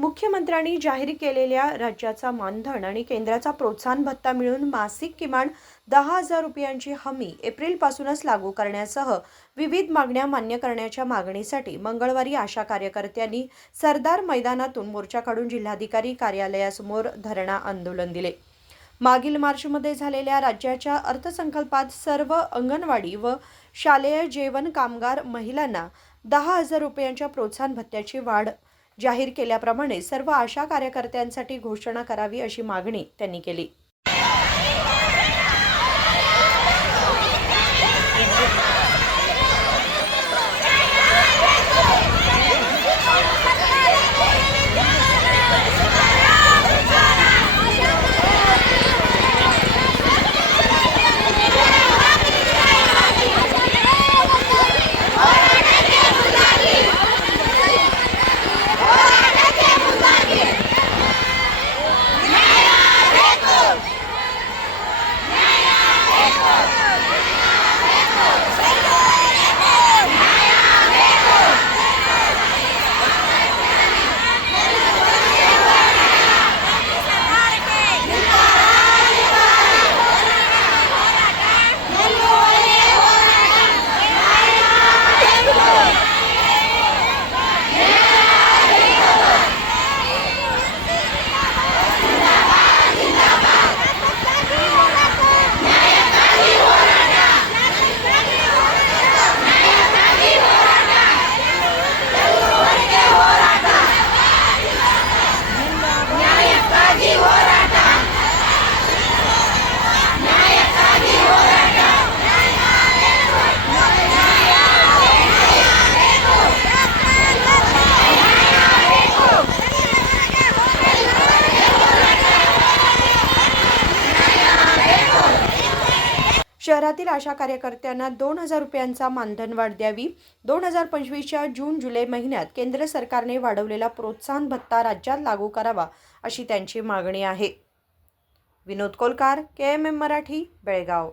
मुख्यमंत्र्यांनी जाहीर केलेल्या राज्याचा मानधन आणि केंद्राचा प्रोत्साहन भत्ता मिळून मासिक किमान दहा हजार रुपयांची हमी एप्रिलपासूनच लागू करण्यासह विविध मागण्या मान्य करण्याच्या मागणीसाठी मंगळवारी आशा कार्यकर्त्यांनी सरदार मैदानातून मोर्चा काढून जिल्हाधिकारी कार्यालयासमोर धरणा आंदोलन दिले. मागील मार्चमध्ये झालेल्या राज्याच्या अर्थसंकल्पात सर्व अंगणवाडी व शालेय जेवण कामगार महिलांना दहा हजार रुपयांच्या प्रोत्साहन भत्त्याची वाढ जाहीर केल्याप्रमाणे सर्व आशा कार्यकर्त्यांसाठी घोषणा करावी अशी मागणी त्यांनी केली. शहरातील आशा कार्यकर्त्यांना दोन हजार रुपयांचा मानधन वाढ द्यावी. दोन हजार पंचवीसच्या जून जुलै महिन्यात केंद्र सरकारने वाढवलेला प्रोत्साहन भत्ता राज्यात लागू करावा अशी त्यांची मागणी आहे. Vinod Kolkar K M M Marathi Belgaum.